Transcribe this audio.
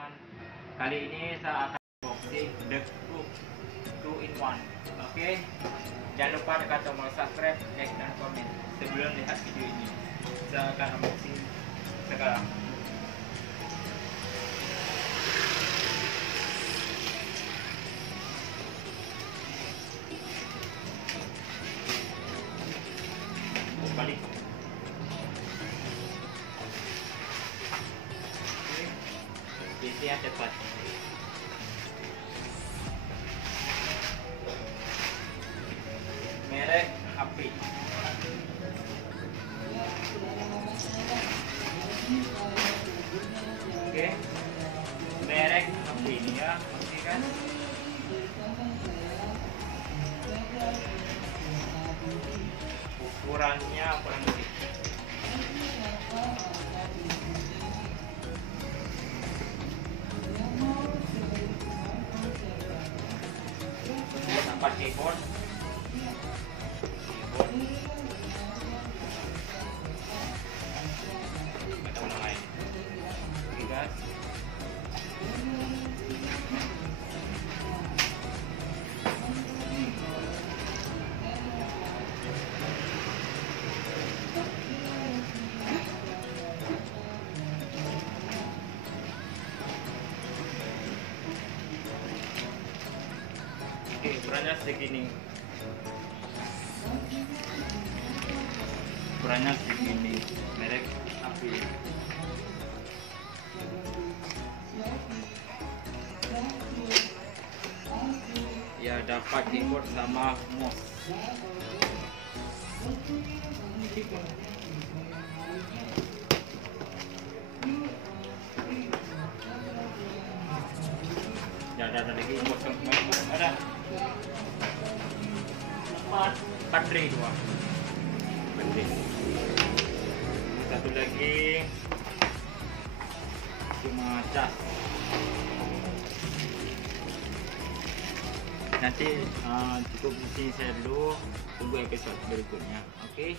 teman-teman. Kali ini saya akan unboxing The Cook 2-in-1. Oke, jangan lupa tekan tombol subscribe, like, dan komen sebelum lihat video ini. Saya akan unboxing sekarang. Balik. Isinya cepat. Merek HP. Oke, merek HP ini ya, oke kan? Ukurannya kurang lebih dapat keyboard teman lain. Oke guys, oke, ukurannya segini. Ukurannya segini, merek HP. Ya, dapat keyboard sama mouse. Ya, ada lagi keyboard ada. Baterai 2. Satu lagi cuma cas. Nanti cukup di sini saya dulu, tunggu episode berikutnya. Oke.